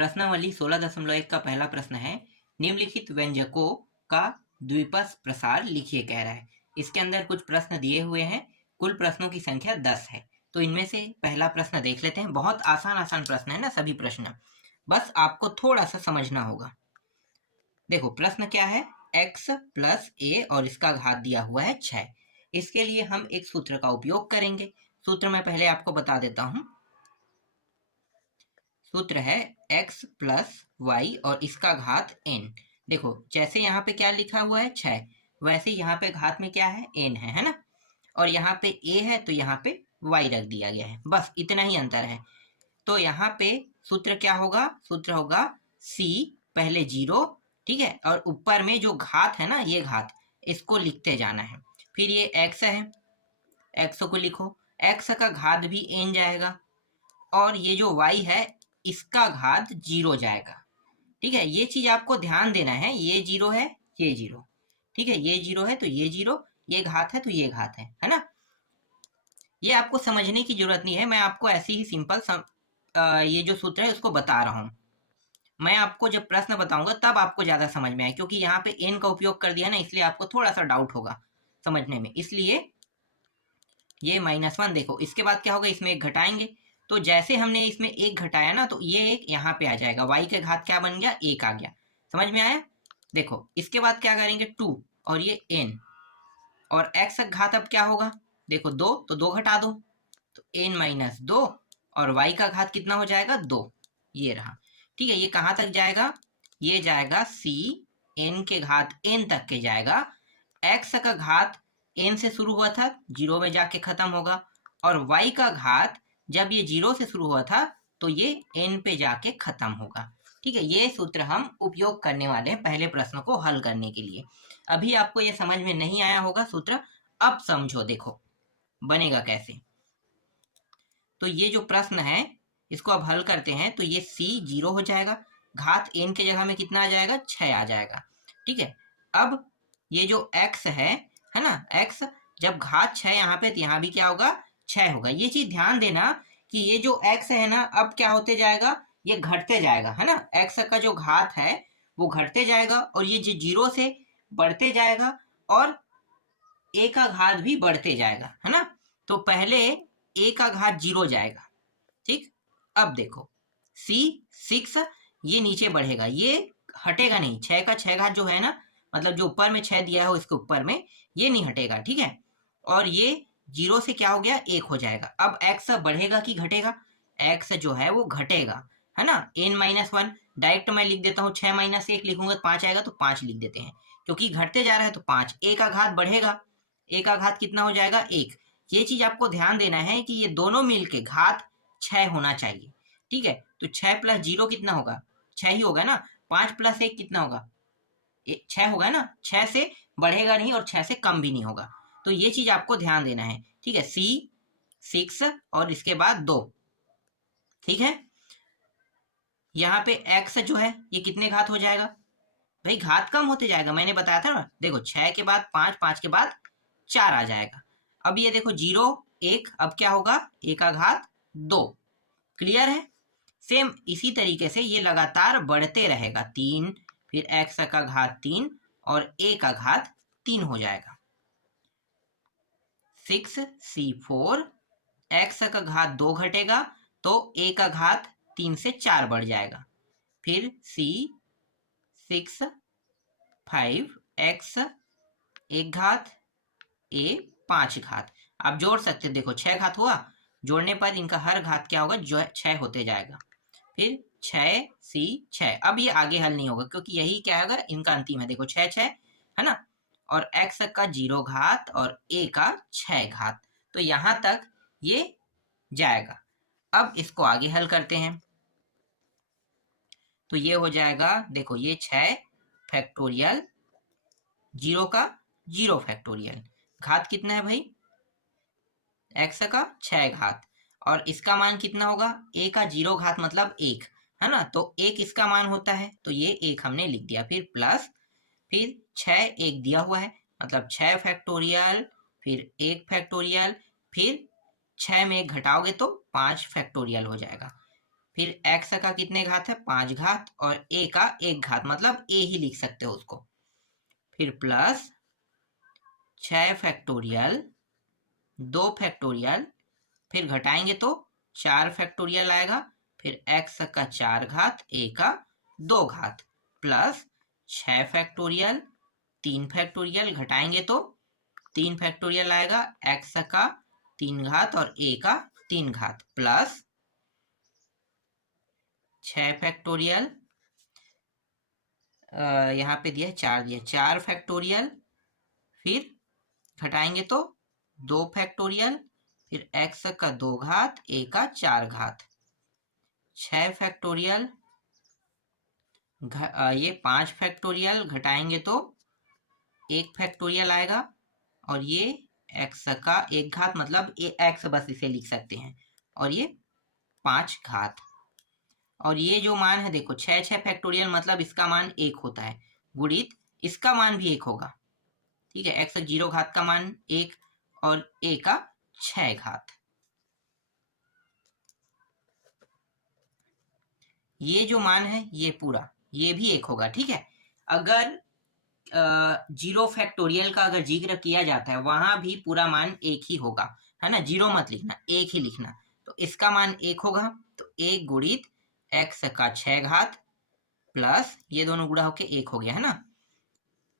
प्रश्नावली 16.1 का पहला प्रश्न है, निम्नलिखित व्यंजकों का द्विपद प्रसार लिखिए कह रहा है। इसके अंदर कुछ प्रश्न दिए हुए हैं, कुल प्रश्नों की संख्या 10 है। तो इनमें से पहला प्रश्न देख लेते हैं। बहुत आसान प्रश्न है ना, सभी प्रश्न, बस आपको थोड़ा सा समझना होगा। देखो प्रश्न क्या है, x प्लस a और इसका घात दिया हुआ है 6। इसके लिए हम एक सूत्र का उपयोग करेंगे। सूत्र मैं पहले आपको बता देता हूं। सूत्र है x प्लस वाई और इसका घात n। देखो जैसे यहाँ पे क्या लिखा हुआ है 6, वैसे यहाँ पे घात में क्या है n है ना। और यहाँ पे a है तो यहाँ पे y रख दिया गया है, बस इतना ही अंतर है। तो यहाँ पे सूत्र क्या होगा, सूत्र होगा c पहले 0, ठीक है, और ऊपर में जो घात है ना, ये घात, इसको लिखते जाना है। फिर ये x है, x को लिखो, x का घात भी n जाएगा, और ये जो y है इसका घात 0 जाएगा। ठीक है, ये चीज आपको ध्यान देना है। ये 0 है, ये 0, ठीक है, ये 0 है तो ये 0, ये घात है तो ये घात है ना। ये आपको समझने की जरूरत नहीं है, मैं आपको ऐसी ही सिंपल ये जो सूत्र है उसको बता रहा हूँ। मैं आपको जब प्रश्न बताऊंगा तब आपको ज्यादा समझ में आए, क्योंकि यहाँ पे n का उपयोग कर दिया ना, इसलिए आपको थोड़ा सा डाउट होगा समझने में। इसलिए ये -1, देखो इसके बाद क्या होगा, इसमें एक घटाएंगे, तो जैसे हमने इसमें एक घटाया ना, तो ये एक यहाँ पे आ जाएगा, y के घात क्या बन गया, 1 आ गया। समझ में आया। देखो इसके बाद क्या करेंगे, 2 और ये n, और x का घात अब क्या होगा, देखो 2, तो 2 घटा दो, तो n - 2, और y का घात कितना हो जाएगा, 2, ये रहा। ठीक है, ये कहाँ तक जाएगा, ये जाएगा c n के घात n तक के जाएगा। x का घात n से शुरू हुआ था, 0 में जाके खत्म होगा, और y का घात जब ये 0 से शुरू हुआ था तो ये n पे जाके खत्म होगा। ठीक है, ये सूत्र हम उपयोग करने वाले हैं पहले प्रश्न को हल करने के लिए। अभी आपको ये समझ में नहीं आया होगा सूत्र, अब समझो, देखो बनेगा कैसे। तो ये जो प्रश्न है इसको अब हल करते हैं, तो ये c 0 हो जाएगा, घात n के जगह में कितना आ जाएगा, 6 आ जाएगा। ठीक है, अब ये जो x है ना, x जब घात 6 यहाँ पे, तो यहाँ भी क्या होगा, 6 होगा। ये चीज ध्यान देना कि ये जो x है ना, अब क्या होते जाएगा, ये घटते जाएगा, है ना। x का जो घात है वो घटते जाएगा, और ये जो 0 से बढ़ते जाएगा, और a का घात भी बढ़ते जाएगा, है ना। तो पहले a का घात 0 जाएगा, ठीक। अब देखो c6, ये नीचे बढ़ेगा, ये हटेगा नहीं, 6 का 6 घात जो है ना, मतलब जो ऊपर में 6 दिया है इसके ऊपर में, ये नहीं हटेगा, ठीक है। और ये 0 से क्या हो गया, 1 हो जाएगा। अब x बढ़ेगा कि घटेगा, x जो है वो घटेगा, है ना। n-1 डायरेक्ट मैं लिख देता हूँ, 6 - 1 लिखूंगा तो 5 आएगा, तो 5 लिख देते हैं, क्योंकि घटते जा रहा है तो 5। a का घात बढ़ेगा, a का घात कितना हो जाएगा, 1। ये चीज आपको ध्यान देना है कि ये दोनों मिलके घात 6 होना चाहिए। ठीक है, तो 6 + 0 कितना होगा, 6 ही होगा ना। 5 + 1 कितना होगा, 6 होगा ना, 6 से बढ़ेगा नहीं और 6 से कम भी नहीं होगा। तो ये चीज आपको ध्यान देना है। ठीक है, c6 और इसके बाद 2, ठीक है। यहाँ पे x जो है ये कितने घात हो जाएगा, भाई घात कम होते जाएगा, मैंने बताया था ना। देखो 6 के बाद 5, 5 के बाद 4 आ जाएगा। अब ये देखो 0, 1, अब क्या होगा, a का घात 2। क्लियर है। सेम इसी तरीके से ये लगातार बढ़ते रहेगा, 3, फिर x का घात 3 और a का घात 3 हो जाएगा। 6c4, x का घात 2 घटेगा तो a का घात 3 से 4 बढ़ जाएगा। फिर c6 5, x 1 घात, a 5 घात। आप जोड़ सकते, देखो 6 घात हुआ, जोड़ने पर इनका हर घात क्या होगा, जो 6 होते जाएगा। फिर 6c6, अब ये आगे हल नहीं होगा क्योंकि यही क्या होगा, इनका अंतिम है। देखो 6 6 है ना, और x का 0 घात और a का 6 घात, तो यहां तक ये जाएगा। अब इसको आगे हल करते हैं, तो ये हो जाएगा, देखो ये 6 फैक्टोरियल, 0 का 0 फैक्टोरियल, घात कितना है भाई, x का 6 घात, और इसका मान कितना होगा, a का 0 घात मतलब 1, है ना, तो 1 इसका मान होता है, तो ये 1 हमने लिख दिया। फिर प्लस, फिर 6 1 दिया हुआ है, मतलब 6 फैक्टोरियल, फिर 1 फैक्टोरियल, फिर 6 में 1 घटाओगे तो 5 फैक्टोरियल हो जाएगा। फिर x का कितने घात है 5 घात और a का 1 घात, मतलब a ही लिख सकते हो उसको। फिर प्लस 6 फैक्टोरियल 2 फैक्टोरियल, फिर घटाएंगे तो 4 फैक्टोरियल आएगा, फिर x का 4 घात a का 2 घात प्लस 6 फैक्टोरियल 3 फैक्टोरियल, घटाएंगे तो 3 फैक्टोरियल आएगा, x का 3 घात और a का 3 घात प्लस 6 फैक्टोरियल, यहाँ पे दिया 4 दिया 4 फैक्टोरियल, फिर घटाएंगे तो 2 फैक्टोरियल, फिर x का 2 घात a का 4 घात 6 फैक्टोरियल, ये 5 फैक्टोरियल, घटाएंगे तो 1 फैक्टोरियल आएगा, और ये x का 1 घात, मतलब ये x बस इसे लिख सकते हैं, और ये 5 घात। और ये जो मान है देखो 6 फैक्टोरियल, मतलब इसका मान 1 होता है, गुणित इसका मान भी 1 होगा, ठीक है। x 0 घात का मान 1 और a का 6 घात, ये जो मान है ये पूरा ये भी 1 होगा, ठीक है। अगर 0 फैक्टोरियल का अगर जिक्र किया जाता है वहां भी पूरा मान 1 ही होगा, है ना, 0 मत लिखना, 1 ही लिखना। तो इसका मान 1 होगा, तो 1 गुणित x का 6 घात प्लस ये दोनों गुणा होके 1 हो गया, है ना।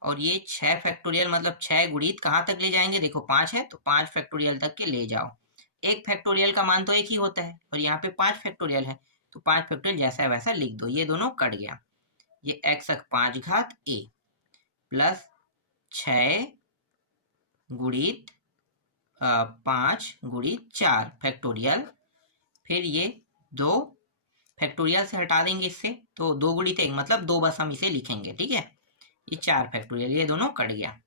और ये 6 फैक्टोरियल, मतलब 6 गुणित कहाँ तक ले जाएंगे, देखो 5 है तो 5 फैक्टोरियल तक के ले जाओ। 1 फैक्टोरियल का मान तो 1 ही होता है, और यहाँ पे 5 फैक्टोरियल है, तो 5 फैक्टोरियल जैसा है वैसा लिख दो, ये दोनों कट गया। ये x 5 घात a प्लस 6 गुणित 5 गुणित 4 फैक्टोरियल, फिर ये 2 फैक्टोरियल से हटा देंगे इससे, तो 2 गुणित 1 मतलब 2 बस हम इसे लिखेंगे, ठीक है। ये 4 फैक्टोरियल, ये दोनों कट गया।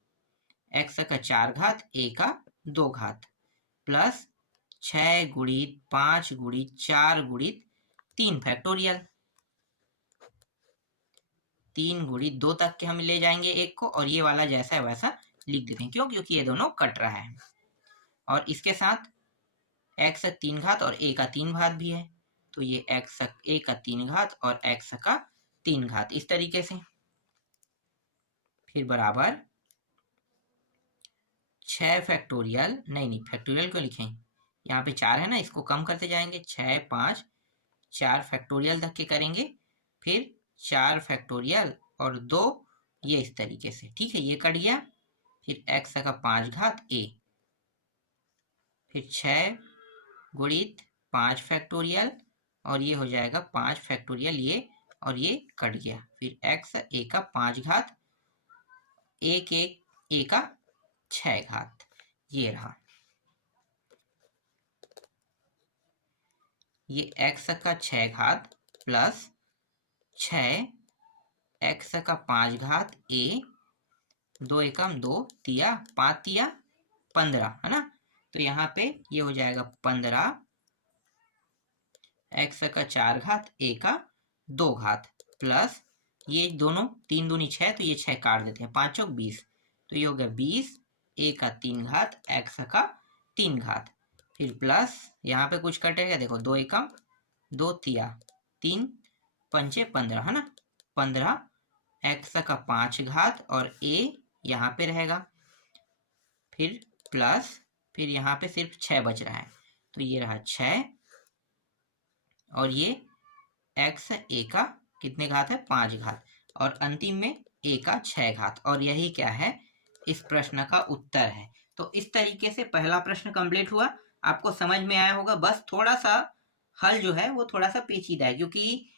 x का 4 घात a का 2 घात प्लस 6 गुणित 5 गुणित 4 गुणित 3 फैक्टोरियल, 3 गुणित 2 तक के हम ले जाएंगे 1 को, और ये वाला जैसा है वैसा लिख देते हैं, क्यों, क्योंकि ये दोनों कट रहा है। और इसके साथ x 3 घात और a का 3 घात भी है, तो ये x a का 3 घात और x का 3 घात इस तरीके से। फिर बराबर 6 फैक्टोरियल, नहीं फैक्टोरियल क्यों लिखें, यहाँ पे 4 है ना, इसको कम करते जाएंगे, 6 5 4 फैक्टोरियल तक के करेंगे, फिर 4 फैक्टोरियल और 2 ये इस तरीके से, ठीक है, ये कट गया। फिर x का 5 घात a, फिर 6 गुणित 5 फैक्टोरियल, और ये हो जाएगा 5 फैक्टोरियल ये, और ये कट गया। फिर x a का 5 घात a का 6 घात, ये रहा। ये x का 6 घात प्लस 6 x का 5 घात a, 2 एकम 2 तिया 5 तिया 15, है ना। तो यहाँ पे ये हो जाएगा 15 x का 4 घात a का 2 घात प्लस ये दोनों 3 दूनी 6, तो ये 6 काट देते हैं, 5 चौक 20, तो ये हो गया 20 a का 3 घात x का 3 घात, फिर प्लस यहाँ पे कुछ कटेगा, देखो 2 एकम 2 तिया 3 पंचे 15, है ना, 15 x का 5 घात और a यहाँ पे रहेगा, फिर प्लस फिर यहाँ पे सिर्फ 6 बच रहा है, तो ये रहा 6, और ये x a का कितने घात है 5 घात, और अंतिम में a का 6 घात, और यही क्या है इस प्रश्न का उत्तर है। तो इस तरीके से पहला प्रश्न कंप्लीट हुआ, आपको समझ में आया होगा। बस थोड़ा सा हल जो है वो थोड़ा सा पेचीदा है, क्योंकि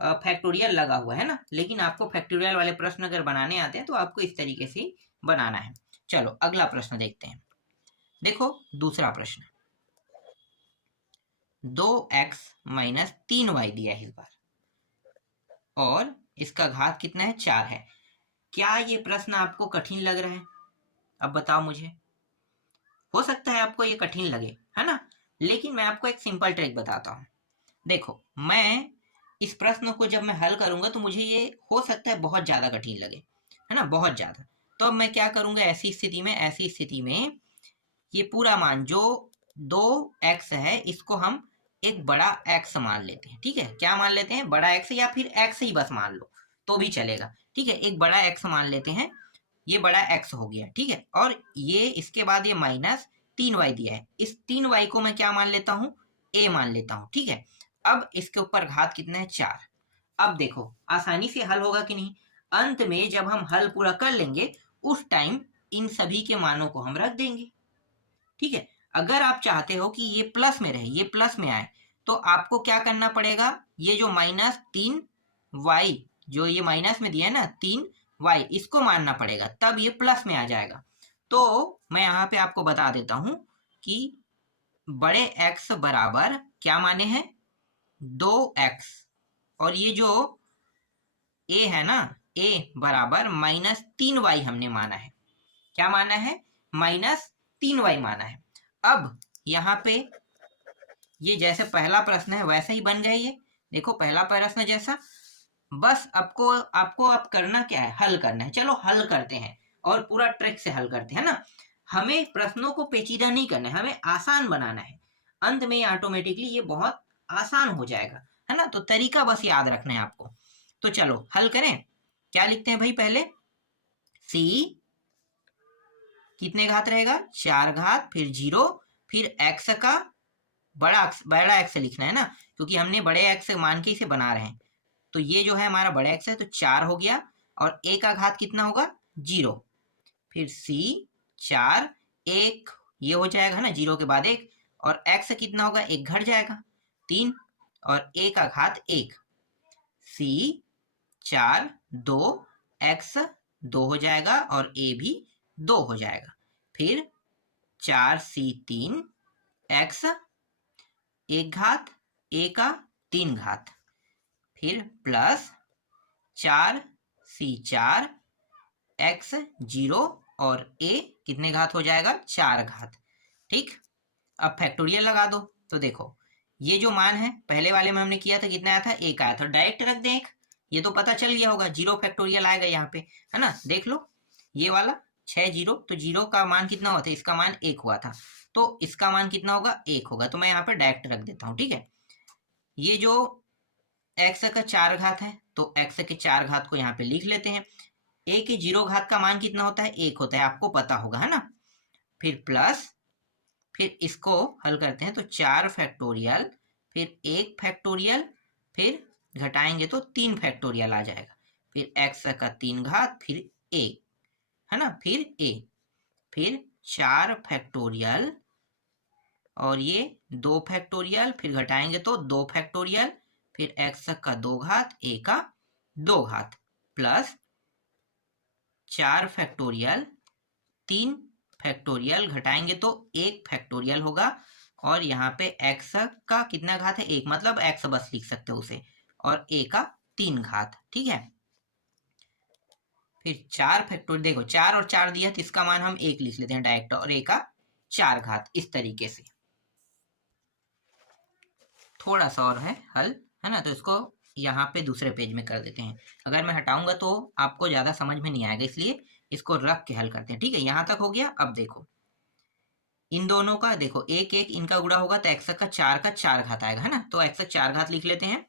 फैक्टोरियल लगा हुआ है ना, लेकिन आपको फैक्टोरियल वाले प्रश्न अगर बनाने आते हैं तो आपको इस तरीके से बनाना है। चलो अगला प्रश्न देखते हैं। देखो दूसरा प्रश्न, 2x माइनस 3y दिया है इस बार, और इसका घात कितना है 4 है। क्या ये प्रश्न आपको कठिन लग रहा है? अब बताओ मुझे, हो सकता है आपको ये कठिन लगे, है ना, लेकिन मैं आपको एक सिंपल ट्रिक बताता हूँ। देखो मैं इस प्रश्न को जब मैं हल करूंगा तो मुझे ये हो सकता है बहुत ज़्यादा कठिन लगे, है ना, बहुत ज़्यादा। तो अब मैं क्या करूंगा, ऐसी स्थिति में ये पूरा मान जो 2x है इसको हम एक बड़ा एक्स मान लेते हैं, ठीक है। क्या मान लेते हैं? बड़ा एक्स, या फिर एक्स ही बस मान लो तो भी चलेगा, ठीक है। एक बड़ा एक्स मान लेते हैं, ये बड़ा एक्स हो गया, ठीक है। और ये इसके बाद ये माइनस 3y दिया है, इस 3y को मैं क्या मान लेता हूँ? a मान लेता हूँ, ठीक है। अब इसके ऊपर घात कितना है? 4। अब देखो आसानी से हल होगा कि नहीं? अंत में जब हम हल पूरा कर लेंगे उस टाइम इन सभी के मानों को हम रख देंगे, ठीक है। अगर आप चाहते हो कि ये प्लस में रहे, ये प्लस में आए, तो आपको क्या करना पड़ेगा? ये जो -3y, जो ये माइनस में दिया है ना 3y, इसको मानना पड़ेगा, तब ये प्लस में आ जाएगा। तो मैं यहाँ पे आपको बता देता हूँ कि बड़े x बराबर क्या माने हैं? 2x, और ये जो a है ना, a बराबर -3y हमने माना है। क्या माना है? -3y माना है। अब यहाँ पे ये जैसे पहला प्रश्न है वैसे ही बन गया ये, देखो पहला प्रश्न जैसा। बस आपको आपको अब करना क्या है? हल करना है। चलो हल करते हैं, और पूरा ट्रिक से हल करते हैं ना। हमें प्रश्नों को पेचीदा नहीं करना है, हमें आसान बनाना है। अंत में ऑटोमेटिकली ये बहुत आसान हो जाएगा, है ना। तो तरीका बस याद रखना है आपको। तो चलो हल करें। क्या लिखते हैं भाई? पहले c कितने घात रहेगा? 4 घात, फिर 0, फिर x का बड़ा एक्स लिखना है ना, क्योंकि हमने बड़े एक्स मान के इसे बना रहे हैं। तो ये जो है हमारा बड़ा एक्स है, तो 4 हो गया, और a का घात कितना होगा? 0। फिर c 4, 1 ये हो जाएगा ना, 0 के बाद 1, और x कितना होगा? 1 घट जाएगा, 3, और a का घात 1। c 4 2, x 2 हो जाएगा, और a भी 2 हो जाएगा। फिर 4c 3, x 1 घात, a का 3 घात, फिर प्लस 4c 4, x 0, और a कितने घात हो जाएगा? 4 घात, ठीक। अब फैक्टोरियल लगा दो। तो देखो ये जो मान है पहले वाले में हमने किया था, कितना आया था? 1 आया था। डायरेक्ट रख दें 1, ये तो पता चल गया होगा, 0 फैक्टोरियल आएगा यहाँ पे, है ना। देख लो ये वाला 6 0, तो 0 का मान कितना हुआ था? इसका मान 1 हुआ था, तो इसका मान कितना होगा? 1 होगा। तो मैं यहाँ पे डायरेक्ट रख देता हूँ, ठीक है। ये जो x का 4 घात है, तो x के 4 घात को यहाँ पे लिख लेते हैं। a के 0 घात का मान कितना होता है? 1 होता है, आपको पता होगा, है ना। फिर प्लस, फिर इसको हल करते हैं, तो 4 फैक्टोरियल, फिर 1 फैक्टोरियल, फिर घटाएंगे तो 3 फैक्टोरियल आ जाएगा, फिर x का 3 घात, फिर a, है ना, फिर a, फिर 4 फैक्टोरियल, और ये 2 फैक्टोरियल, फिर घटाएंगे तो 2 फैक्टोरियल, फिर x का 2 घात, a का 2 घात, प्लस 4 फैक्टोरियल, 3 फैक्टोरियल, घटाएंगे तो 1 फैक्टोरियल होगा, और यहाँ पे x का कितना घात है? 1, मतलब x बस लिख सकते हो उसे, और a का 3 घात, ठीक है। फिर 4 फैक्टोरियल, देखो 4 और 4 दिया, तो इसका मान हम 1 लिख लेते हैं डायरेक्ट, और a का 4 घात, इस तरीके से। थोड़ा सा और है हल, है ना, तो इसको यहाँ पे दूसरे पेज में कर देते हैं। अगर मैं हटाऊंगा तो आपको ज़्यादा समझ में नहीं आएगा, इसलिए इसको रख के हल करते हैं, ठीक है। यहाँ तक हो गया। अब देखो इन दोनों का, देखो 1 1 इनका गुणा होगा, तो x का 4 घात आएगा, है ना। तो x का 4 घात लिख लेते हैं।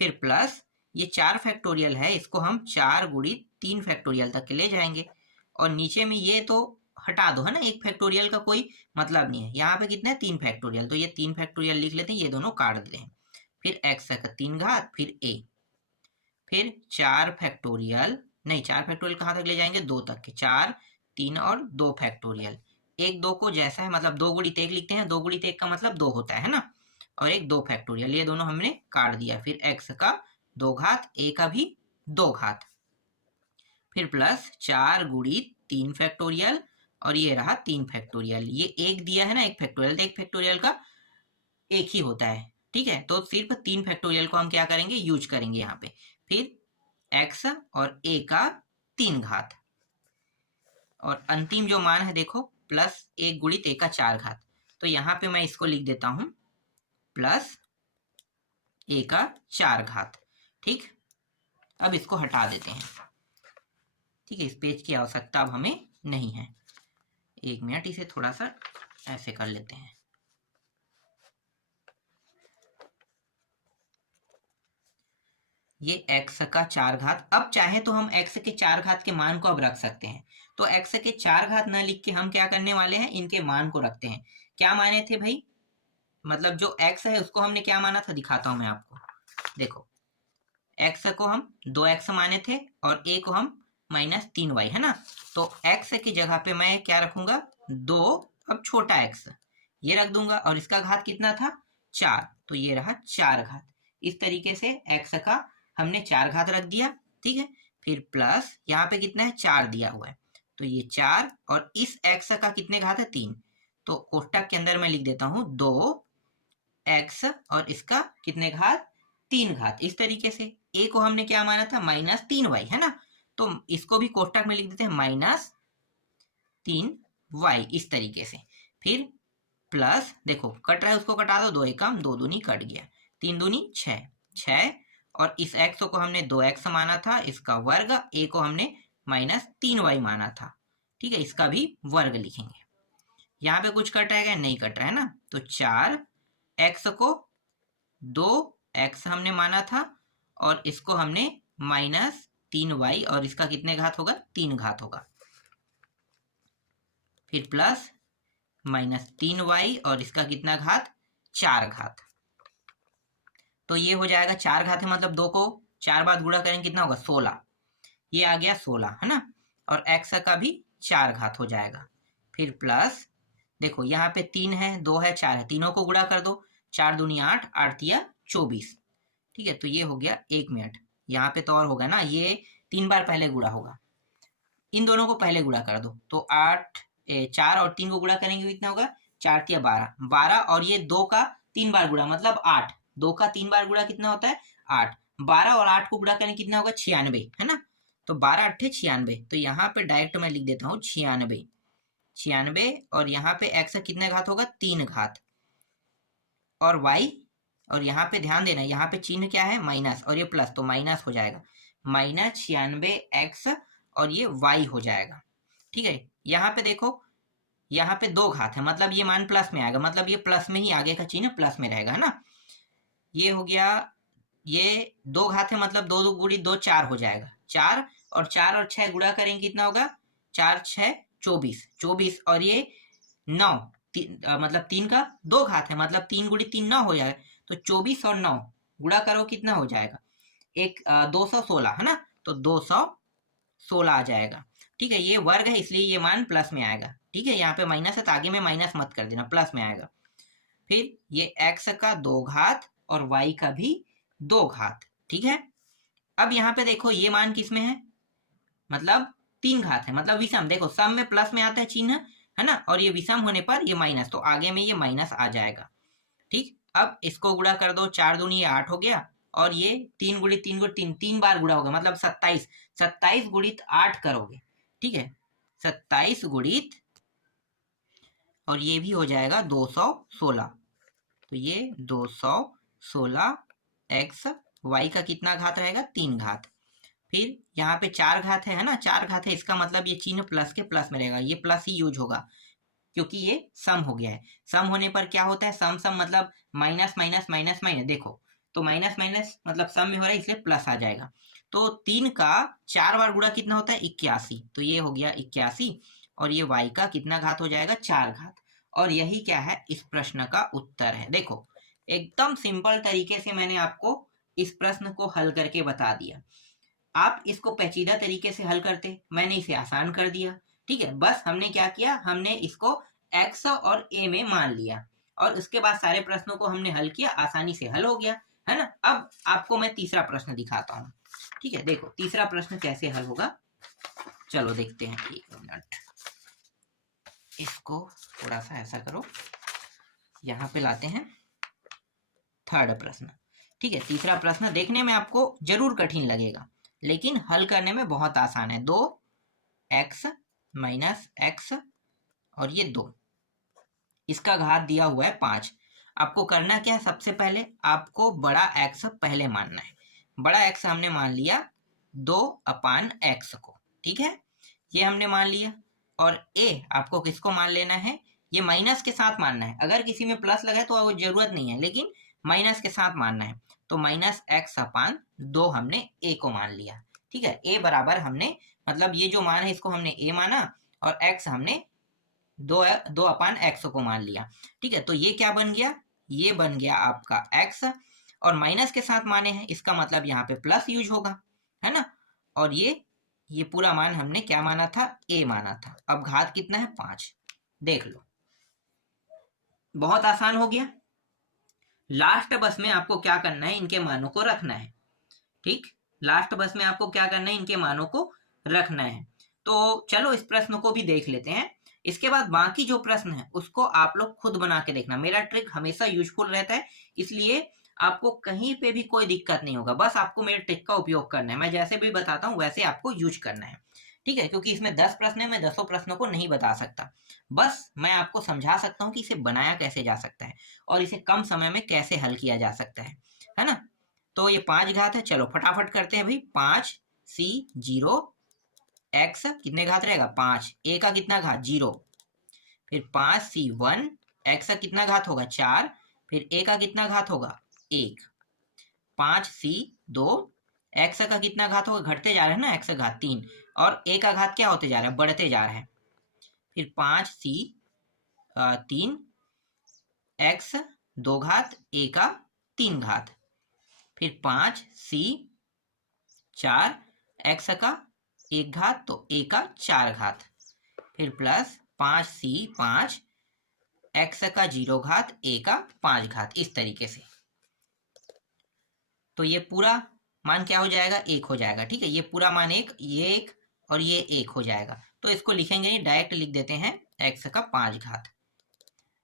फिर प्लस ये 4 फैक्टोरियल है, इसको हम 4 गुणित 3 फैक्टोरियल तक के ले जाएंगे, और नीचे में ये तो हटा दो, है ना, 1 फैक्टोरियल का कोई मतलब नहीं है। यहाँ पे कितना है? 3 फैक्टोरियल, तो ये 3 फैक्टोरियल लिख लेते हैं, ये दोनों काट देते हैं। फिर x का 3 घात, फिर a, फिर 4 फैक्टोरियल, नहीं 4 फैक्टोरियल कहाँ तक ले जाएंगे? 2 तक के, 4 3 और 2 फैक्टोरियल। 1 2 को जैसा है, मतलब 2 गुणित 1 लिखते हैं, 2 गुणित 1 का मतलब 2 होता है ना, और एक 2 फैक्टोरियल, ये दोनों हमने काट दिया। फिर x का 2 घात, a का भी 2 घात, फिर प्लस 4 गुणित 3 फैक्टोरियल, और ये रहा 3 फैक्टोरियल। ये 1 दिया है ना, 1 फैक्टोरियल, तो 1 फैक्टोरियल का 1 ही होता है, ठीक है। तो सिर्फ 3 फैक्टोरियल को हम क्या करेंगे? यूज करेंगे यहाँ पे। फिर x और a का 3 घात, और अंतिम जो मान है देखो, प्लस 1 गुणित a का 4 घात, तो यहाँ पे मैं इसको लिख देता हूँ प्लस a का 4 घात, ठीक। अब इसको हटा देते हैं, ठीक है। इस पेज की आवश्यकता अब हमें नहीं है। 1 मिनट, इसे थोड़ा सा ऐसे कर लेते हैं। ये x का 4 घात। अब चाहे तो हम x के 4 घात के मान को अब रख सकते हैं, तो x के 4 घात न लिख के हम क्या करने वाले हैं, इनके मान को रखते हैं। क्या माने थे भाई, मतलब जो x है उसको हमने क्या माना था, दिखाता हूं मैं आपको। देखो x को हम 2x माने थे और a को हम -3y, है ना। तो x की जगह पे मैं क्या रखूंगा, 2, अब छोटा x ये रख दूंगा, और इसका घात कितना था, 4, तो ये रहा 4 घात। इस तरीके से x का हमने 4 घात रख दिया, ठीक है। फिर प्लस यहाँ पे कितना है, 4 दिया हुआ है, तो ये 4, और इस x का कितने घात है, 3, तो कोष्टक के अंदर मैं लिख देता हूँ 2x और इसका कितने घात, 3 घात। इस तरीके से a को हमने क्या माना था, -3y, है ना, तो इसको भी कोष्टक में लिख देते हैं -3y, इस तरीके से। फिर प्लस, देखो कट रहा है उसको कटा दो, 2 एकम 2 दूनी कट गया, 3 दूनी 6, 6, और इस x को हमने 2x माना था, इसका वर्ग, a को हमने -3y माना था, ठीक है, इसका भी वर्ग लिखेंगे। यहाँ पे कुछ कट रहेगा, नहीं कट रहा है ना, तो 4x को 2x हमने माना था, और इसको हमने -3y, और इसका कितने घात होगा, 3 घात होगा। फिर प्लस -3y और इसका कितना घात, 4 घात। तो ये हो जाएगा 4 घात है, मतलब 2 को 4 बार गुणा करेंगे कितना होगा, 16, ये आ गया 16, है ना, और x का भी 4 घात हो जाएगा। फिर प्लस, देखो यहाँ पे 3 है, 2 है, 4 है, तीनों को गुणा कर दो, 4 दूनी 8, 8 तिया 24, ठीक है, तो ये हो गया 1 मिनट। यहाँ पे तो और होगा ना, ये 3 बार पहले गुणा होगा, इन दोनों को पहले गुणा कर दो, तो 4 और 3 को गुणा करेंगे कितना होगा, 4 तिया 12, 12, और ये 2 का 3 बार गुणा मतलब 8, 2 का 3 बार गुणा कितना होता है, 8, 12 और 8 को गुणा करेंगे कितना होगा, 96, है ना, तो 12 8 96, तो यहाँ पे डायरेक्ट मैं लिख देता हूँ 96, 96, और यहाँ पे x कितने घात होगा, 3 घात, और y, और यहाँ पे ध्यान देना, यहाँ पे चिन्ह क्या है, माइनस, और ये प्लस, तो माइनस हो जाएगा, -96x, और ये y हो जाएगा, ठीक है। यहाँ पे देखो, यहाँ पे 2 घात है, मतलब ये मान प्लस में आएगा, मतलब ये प्लस में ही आगे का चिन्ह प्लस में रहेगा, है ना। ये हो गया, ये 2 घात है, मतलब 2 2 गुणी 2 4 हो जाएगा, 4 और 6 गुणा करेंगे कितना होगा, 4 6 24, 24, और ये 9, मतलब 3 का 2 घात है, मतलब 3 गुणी 3 9 हो जाएगा, तो 24 और 9 गुणा करो कितना हो जाएगा, 216, है ना, तो 216 आ जाएगा, ठीक है। ये वर्ग है इसलिए ये मान प्लस में आएगा, ठीक है, यहाँ पे माइनस है तो आगे में माइनस मत कर देना, प्लस में आएगा। फिर ये x का 2 घात और y का भी 2 घात, ठीक है। अब यहाँ पे देखो ये मान किस में है, मतलब 3 घात है, मतलब विषम, देखो सम में प्लस में आता है चिन्ह, है ना, और ये विषम होने पर ये माइनस, तो आगे में ये माइनस आ जाएगा, ठीक। अब इसको गुणा कर दो, 4 दूनी 8 हो गया, और ये 3 गुणित 3 गुणित 3, 3 बार गुणा होगा, मतलब 27, 27 गुणित 8 करोगे, ठीक है, 27 गुणित, और ये भी हो जाएगा 216, तो ये 216 x, y का कितना घात रहेगा, 3 घात। फिर यहाँ पे 4 घात है ना, 4 घात है, इसका मतलब ये चिन्ह प्लस के प्लस में रहेगा, ये प्लस ही यूज होगा, क्योंकि ये सम हो गया है। सम होने पर क्या होता है, सम सम मतलब माइनस माइनस माइनस माइनस, देखो तो माइनस माइनस मतलब सम में हो रहा है, इसलिए प्लस आ जाएगा। तो 3 का 4 बार गुणा कितना होता है, 81, तो ये हो गया 81, और ये y का कितना घात हो जाएगा, 4 घात। और यही क्या है, इस प्रश्न का उत्तर है। देखो एकदम सिंपल तरीके से मैंने आपको इस प्रश्न को हल करके बता दिया। आप इसको पेचीदा तरीके से हल करते, मैंने इसे आसान कर दिया, ठीक है। बस हमने क्या किया, हमने इसको x और a में मान लिया, और उसके बाद सारे प्रश्नों को हमने हल किया, आसानी से हल हो गया, है ना। अब आपको मैं तीसरा प्रश्न दिखाता हूँ, ठीक है। देखो तीसरा प्रश्न कैसे हल होगा, चलो देखते हैं, 1 मिनट, इसको थोड़ा सा ऐसा करो, यहाँ पे लाते हैं थर्ड प्रश्न, ठीक है। तीसरा प्रश्न देखने में आपको जरूर कठिन लगेगा, लेकिन हल करने में बहुत आसान है। 2x माइनस x और ये 2, इसका घात दिया हुआ है 5। आपको करना क्या है, सबसे पहले आपको बड़ा x पहले मानना है। बड़ा x हमने मान लिया 2/x को, ठीक है, ये हमने मान लिया। और a आपको किसको मान लेना है, ये माइनस के साथ मानना है। अगर किसी में प्लस लगा है तो वो जरूरत नहीं है, लेकिन माइनस के साथ मानना है, तो माइनस एक्स अपान 2 हमने ए को मान लिया। ठीक है, ए बराबर हमने मतलब ये जो मान है इसको हमने ए माना और एक्स हमने 2 अपान एक्स को मान लिया। ठीक है, तो ये क्या बन गया, ये बन गया आपका एक्स और माइनस के साथ माने हैं, इसका मतलब यहाँ पे प्लस यूज होगा, है ना। और ये पूरा मान हमने क्या माना था, ए माना था। अब घात कितना है 5, देख लो बहुत आसान हो गया। लास्ट बस में आपको क्या करना है, इनके मानों को रखना है। ठीक, लास्ट बस में आपको क्या करना है, इनके मानों को रखना है। तो चलो इस प्रश्न को भी देख लेते हैं। इसके बाद बाकी जो प्रश्न है उसको आप लोग खुद बना के देखना। मेरा ट्रिक हमेशा यूजफुल रहता है, इसलिए आपको कहीं पे भी कोई दिक्कत नहीं होगा, बस आपको मेरे ट्रिक का उपयोग करना है। मैं जैसे भी बताता हूँ वैसे आपको यूज करना है। ठीक है, क्योंकि इसमें 10 प्रश्न है, मैं 10 प्रश्नों को नहीं बता सकता, बस मैं आपको समझा सकता हूँ कि इसे बनाया कैसे जा सकता है और इसे कम समय में कैसे हल किया जा सकता है ना। तो ये 5 घात है, चलो फटाफट करते हैं भाई। 5c0 x कितने घात रहेगा 5, a का कितना घात 0, फिर 5c1 x का कितना घात होगा 4, फिर a का कितना घात होगा 1, 5c2 x का कितना घात होगा, घटते जा रहा है ना, x का घात 3 और a का घात क्या होते जा रहा है, बढ़ते जा रहा है। फिर 5c3 x 2 घात a का 3 घात, फिर 5c4 x का 1 घात तो a का 4 घात, फिर प्लस 5c5 x का 0 घात a का 5 घात, इस तरीके से। तो ये पूरा मान क्या हो जाएगा, 1 हो जाएगा। ठीक है, ये पूरा मान 1, ये 1 और ये 1 हो जाएगा। तो इसको लिखेंगे नहीं, डायरेक्ट लिख देते हैं x का 5 घात।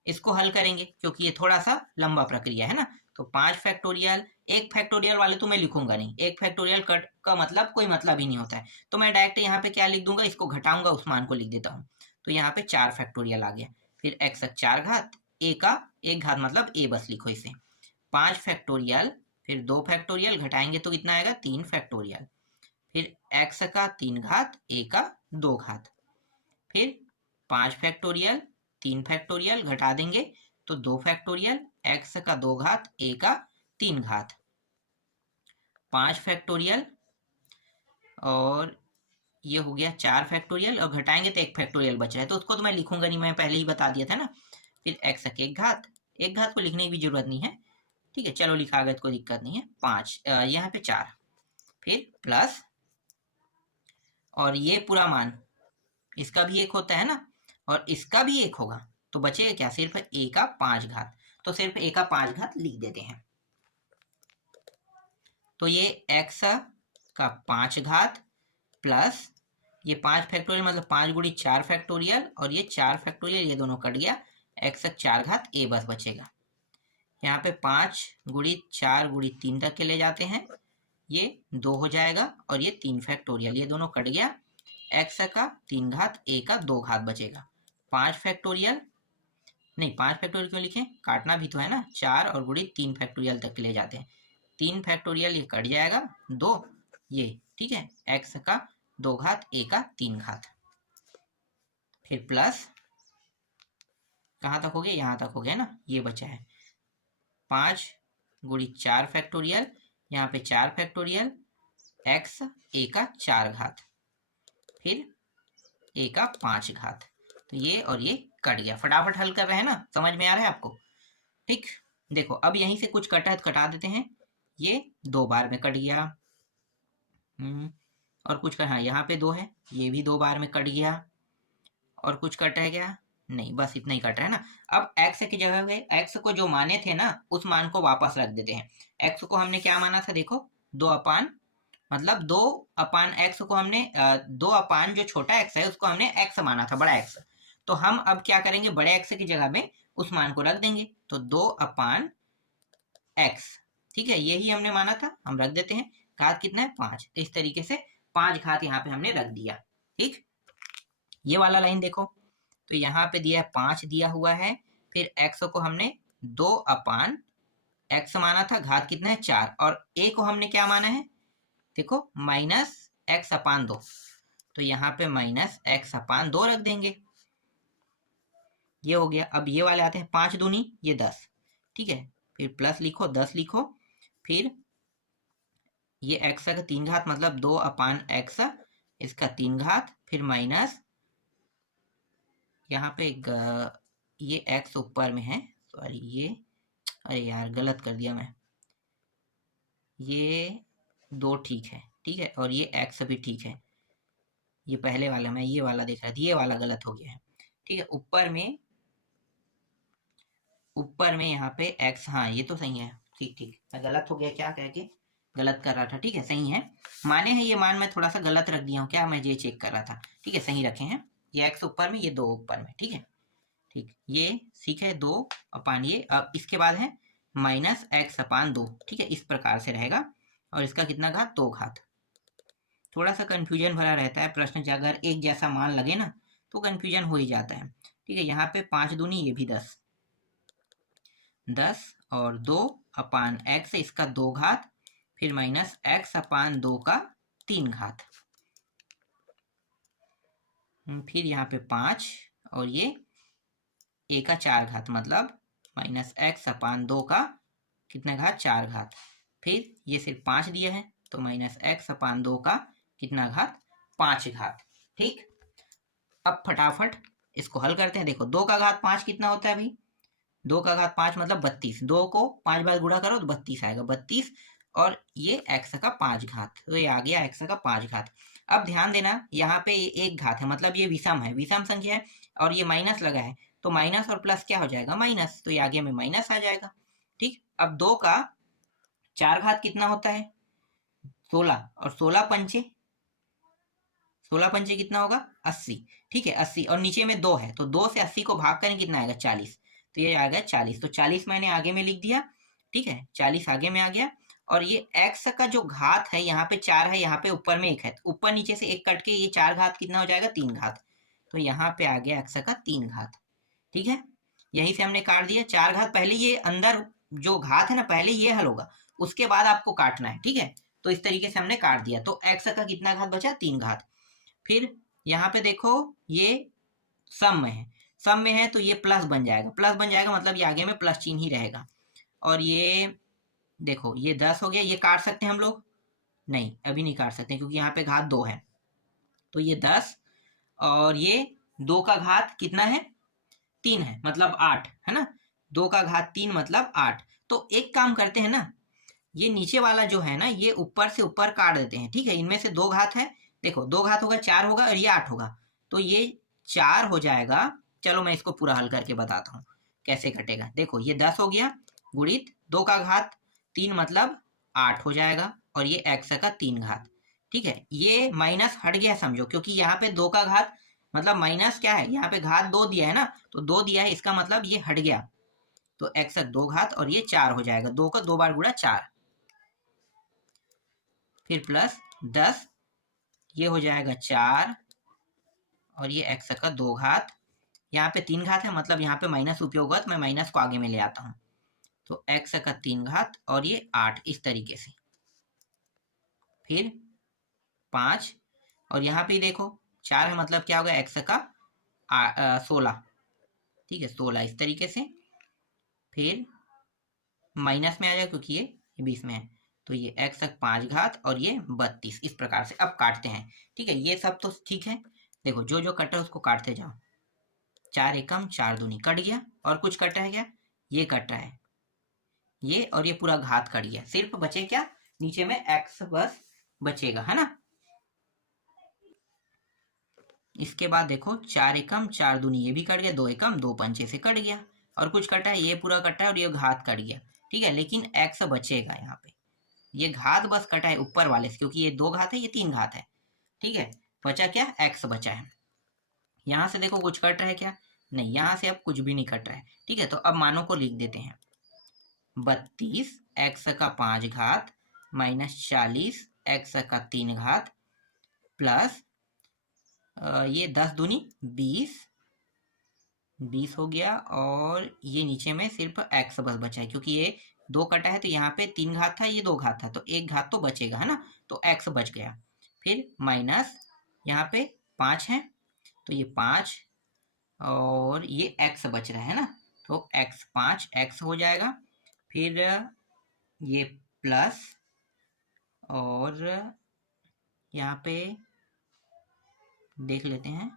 इसको हल करेंगे क्योंकि ये थोड़ा सा लंबा प्रक्रिया है ना। तो 5 फैक्टोरियल, 1 फैक्टोरियल वाले तो मैं लिखूंगा नहीं, 1 फैक्टोरियल कट का मतलब कोई मतलब ही नहीं होता है, तो मैं डायरेक्ट यहाँ पे क्या लिख दूंगा, इसको घटाऊंगा, उस मान को लिख देता हूँ। तो यहाँ पे 4 फैक्टोरियल आ गया, फिर x का 4 घात, a का 1 घात मतलब a बस लिखो इसे, 5 फैक्टोरियल, फिर 2 फैक्टोरियल घटाएंगे तो कितना आएगा 3 फैक्टोरियल, फिर x का 3 घात a का 2 घात, फिर 5 फैक्टोरियल, 3 फैक्टोरियल घटा देंगे तो 2 फैक्टोरियल, x का 2 घात a का 3 घात, 5 फैक्टोरियल और ये हो गया 4 फैक्टोरियल और घटाएंगे तो 1 फैक्टोरियल बच रहा है, तो उसको तो मैं लिखूंगा नहीं, मैं पहले ही बता दिया था ना। फिर x का 1 घात, 1 घात को लिखने की भी जरूरत नहीं है। ठीक है, चलो लिखा गया, कोई दिक्कत नहीं है। 5 यहाँ पे 4, फिर प्लस और ये पूरा मान इसका भी 1 होता है ना और इसका भी 1 होगा, तो बचेगा क्या, सिर्फ a का 5 घात। तो सिर्फ a का 5 घात लिख देते हैं। तो ये x का 5 घात प्लस ये 5 फैक्टोरियल मतलब 5 गुड़ी 4 फैक्टोरियल और ये 4 फैक्टोरियल, ये दोनों कट गया, x का 4 घात a बस बचेगा। यहाँ पे 5 गुड़ी 4 गुड़ी 3 तक के ले जाते हैं, ये 2 हो जाएगा और ये 3 फैक्टोरियल, ये दोनों कट गया, x का 3 घात a का 2 घात बचेगा। 5 फैक्टोरियल नहीं, 5 फैक्टोरियल क्यों लिखें, काटना भी तो है ना, 4 और गुड़ी 3 फैक्टोरियल तक ले जाते हैं, 3 फैक्टोरियल ये कट जाएगा 2 ये, ठीक है, x का 2 घात a का 3 घात, फिर प्लस कहाँ तक हो गया, यहाँ तक हो गया ना, ये बचा है 5 गुड़ी 4 फैक्टोरियल, यहाँ पे 4 फैक्टोरियल, x a का 4 घात, फिर a का 5 घात, तो ये और ये कट गया। फटाफट हल कर रहे हैं ना, समझ में आ रहा है आपको। ठीक, देखो अब यहीं से कुछ कटा है तो कटा देते हैं, ये 2 बार में कट गया, और कुछ हाँ यहाँ पे 2 है, ये भी 2 बार में कट गया, और कुछ कट है क्या, नहीं, बस इतना ही कट रहा है ना। अब x की जगह पे x को जो माने थे ना उस मान को वापस रख देते हैं। x को हमने क्या माना था, देखो 2 अपान मतलब 2 अपान x को हमने 2 अपान जो छोटा x है उसको हमने x माना था, बड़ा x। तो हम अब क्या करेंगे, बड़े x की जगह में उस मान को रख देंगे, तो 2 अपान x, ठीक है, यही हमने माना था, हम रख देते हैं। घात कितना है 5, इस तरीके से 5 घात यहाँ पे हमने रख दिया। ठीक, ये वाला लाइन देखो, तो यहाँ पे दिया है 5 दिया हुआ है, फिर x को हमने 2 अपान x माना था, घात कितना है 4, और a को हमने क्या माना है, देखो माइनस x अपान 2, तो यहाँ पे माइनस x अपान 2 रख देंगे, ये हो गया। अब ये वाले आते हैं 5 दूनी ये 10, ठीक है, फिर प्लस लिखो, 10 लिखो, फिर ये x का 3 घात मतलब 2/x, इसका 3 घात, फिर माइनस यहाँ पे ये x ऊपर में है, सॉरी ये, अरे यार गलत कर दिया मैं, ये 2 ठीक है, ठीक है, और ये x भी ठीक है, ये पहले वाला मैं ये वाला देख रहा था, ये वाला गलत हो गया है, ठीक है। ऊपर में यहाँ पे x, हाँ ये तो सही है, ठीक ठीक, मैं गलत हो गया क्या कह के गलत कर रहा था, ठीक है सही है, माने हैं ये मान मैं थोड़ा सा गलत रख दिया हूँ क्या, मैं ये चेक कर रहा था, ठीक है सही रखे हैं, ये x ऊपर में, ये 2 ऊपर में, ठीक है, ठीक, ये ठीक है 2/, ये अब इसके बाद है -x/2, ठीक है, इस प्रकार से रहेगा, और इसका कितना घात, 2 घात। थोड़ा सा कंफ्यूजन भरा रहता है प्रश्न, अगर एक जैसा मान लगे ना तो कंफ्यूजन हो ही जाता है, ठीक है। यहाँ पे 5 दूनी, ये भी 10, 10 और 2/x, इसका 2 घात, फिर -x/2 का 3 घात, फिर यहाँ पे 5 और ये a का 4 घात मतलब -x/2 का कितना घात, 4 घात, फिर ये सिर्फ 5 दिया है तो -x/2 का कितना घात, 5 घात, ठीक। अब फटाफट इसको हल करते हैं। देखो 2 का घात 5 कितना होता है भाई, 2 का घात 5 मतलब 32, 2 को 5 बार गुणा करो तो 32 आएगा, 32, और ये x का 5 घात, तो ये आ गया x का 5 घात। अब ध्यान देना यहाँ पे ये 1 घात है मतलब ये विषम है, विषम संख्या है, और ये माइनस लगा है, तो माइनस और प्लस क्या हो जाएगा, माइनस, तो ये आगे में माइनस आ जाएगा, ठीक। अब 2 का 4 घात कितना होता है, 16, और 16 पंचे कितना होगा, 80, ठीक है 80, और नीचे में 2 है तो 2 से 80 को भाग करें कितना आएगा, 40, तो ये आएगा 40, तो 40 मैंने आगे में लिख दिया, ठीक है 40 आगे में आ गया, और ये x का जो घात है यहाँ पे 4 है, यहाँ पे ऊपर में 1 है, तो ऊपर नीचे से 1 कट के ये 4 घात कितना हो जाएगा, 3 घात, तो यहाँ पे आ गया x का 3 घात, ठीक है। यही से हमने काट दिया 4 घात, पहले ये अंदर जो घात है ना पहले ये हल होगा, उसके बाद आपको काटना है, ठीक है, तो इस तरीके से हमने काट दिया, तो x का कितना घात बचा, 3 घात। फिर यहाँ पे देखो ये सम में है, सम में है तो ये प्लस बन जाएगा, प्लस बन जाएगा मतलब ये आगे में प्लस चिन्ह ही रहेगा, और ये देखो ये 10 हो गया, ये काट सकते हैं हम लोग, नहीं अभी नहीं काट सकते क्योंकि यहाँ पे घात 2 है, तो ये 10, और ये 2 का घात कितना है, 3 है मतलब 8 है ना, 2 का घात 3 मतलब 8, तो एक काम करते हैं ना, ये नीचे वाला जो है ना ये ऊपर से ऊपर काट देते हैं, ठीक है, इनमें से 2 घात है, देखो 2 घात होगा 4 होगा और ये 8 होगा, तो ये 4 हो जाएगा, चलो मैं इसको पूरा हल करके बताता हूँ कैसे कटेगा। देखो ये 10 हो गया गुणित 2 का घात 3 मतलब 8 हो जाएगा, और ये x का 3 घात, ठीक है, ये माइनस हट गया समझो, क्योंकि यहाँ पे 2 का घात मतलब माइनस क्या है, यहाँ पे घात 2 दिया है ना, तो 2 दिया है इसका मतलब ये हट गया, तो x 2 घात और ये 4 हो जाएगा, 2 को 2 बार गुणा 4, फिर प्लस 10, ये हो जाएगा 4, और ये x का 2 घात, यहाँ पे 3 घात है मतलब यहाँ पे माइनस उपयोग हुआ तो मैं माइनस को आगे में ले आता हूँ, तो x का 3 घात और ये 8 इस तरीके से, फिर 5, और यहाँ पे देखो 4 है मतलब क्या होगा, x का 16, ठीक है 16 इस तरीके से, फिर माइनस में आ जाएगा क्योंकि ये 20 में है, तो ये x तक 5 घात और ये 32, इस प्रकार से अब काटते हैं, ठीक है, ये सब तो ठीक है, देखो जो जो कटा है उसको काटते जाओ, 4 एकम 4 दूनी कट गया, और कुछ कटा है क्या, ये कट रहा है, ये और ये पूरा घात कट गया, सिर्फ बचे क्या, नीचे में x बस बचेगा, है ना। इसके बाद देखो 4 एकम 4 दूनी ये भी कट गया, 2 एकम 2 पंचे से कट गया, और कुछ कटा है, ये पूरा कटा है और ये घात कट गया, ठीक है, लेकिन x बचेगा, यहाँ पे ये घात बस कटा है ऊपर वाले से, क्योंकि ये 2 घात है ये 3 घात है, ठीक है, बचा क्या, x बचा है। यहाँ से देखो कुछ कट रहा है क्या, नहीं, यहाँ से अब कुछ भी नहीं कट रहा है, ठीक है, तो अब मानों को लिख देते हैं, 32 x का 5 घात माइनस 40 x का 3 घात प्लस ये 10 दूनी 20 हो गया, और ये नीचे में सिर्फ x बस बचा है, क्योंकि ये 2 कटा है तो यहाँ पे 3 घात था, ये 2 घात था, तो 1 घात तो बचेगा, है ना, तो x बच गया, फिर माइनस यहाँ पे 5 है तो ये 5, और ये x बच रहा है ना, तो x 5 x हो जाएगा, फिर ये प्लस, और यहाँ पे देख लेते हैं,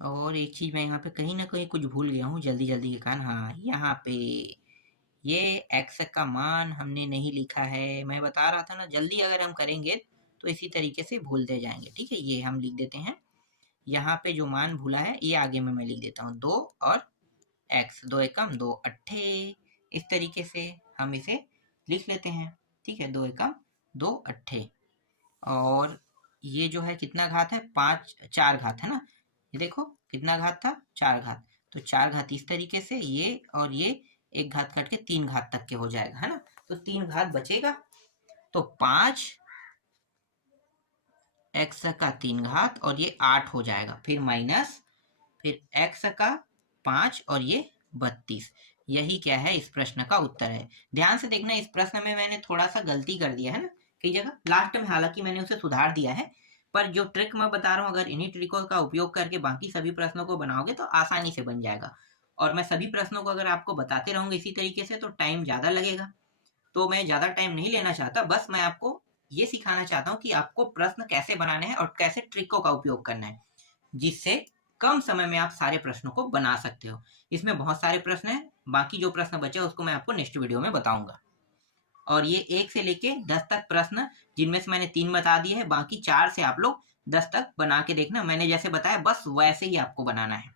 और एक चीज मैं यहाँ पे कहीं ना कहीं कुछ भूल गया हूँ जल्दी जल्दी के कारण। हाँ, यहाँ पे ये x का मान हमने नहीं लिखा है। मैं बता रहा था ना, जल्दी अगर हम करेंगे तो इसी तरीके से भूलते जाएंगे। ठीक है, ये हम लिख देते हैं। यहाँ पे जो मान भूला है ये आगे में मैं लिख देता हूँ, 2 और x, 2 एकम 2 अट्ठे। इस तरीके से हम इसे लिख लेते हैं। ठीक है, 2 एकम 2 अट्ठे। और ये जो है कितना घात है, 5, 4 घात है ना। ये देखो कितना घात था, 4 घात। तो 4 घात इस तरीके से, ये और ये एक घात कट के 3 घात तक के हो जाएगा, है ना। तो 3 घात बचेगा, तो 5 x का 3 घात और ये 8 हो जाएगा। फिर माइनस, फिर x का 5 और ये 32। यही क्या है, इस प्रश्न का उत्तर है। ध्यान से देखना, इस प्रश्न में मैंने थोड़ा सा गलती कर दिया है ना कई जगह, लास्ट में हालांकि मैंने उसे सुधार दिया है। पर जो ट्रिक मैं बता रहा हूँ, अगर इन्हीं ट्रिकों का उपयोग करके बाकी सभी प्रश्नों को बनाओगे तो आसानी से बन जाएगा। और मैं सभी प्रश्नों को अगर आपको बताते रहूंगा इसी तरीके से तो टाइम ज़्यादा लगेगा। तो मैं ज़्यादा टाइम नहीं लेना चाहता, बस मैं आपको ये सिखाना चाहता हूँ कि आपको प्रश्न कैसे बनाने हैं और कैसे ट्रिकों का उपयोग करना है, जिससे कम समय में आप सारे प्रश्नों को बना सकते हो। इसमें बहुत सारे प्रश्न हैं, बाकी जो प्रश्न बचे उसको मैं आपको नेक्स्ट वीडियो में बताऊंगा। और ये 1 से लेके 10 तक प्रश्न, जिनमें से मैंने 3 बता दिए हैं, बाकी 4 से आप लोग 10 तक बना के देखना। मैंने जैसे बताया बस वैसे ही आपको बनाना है।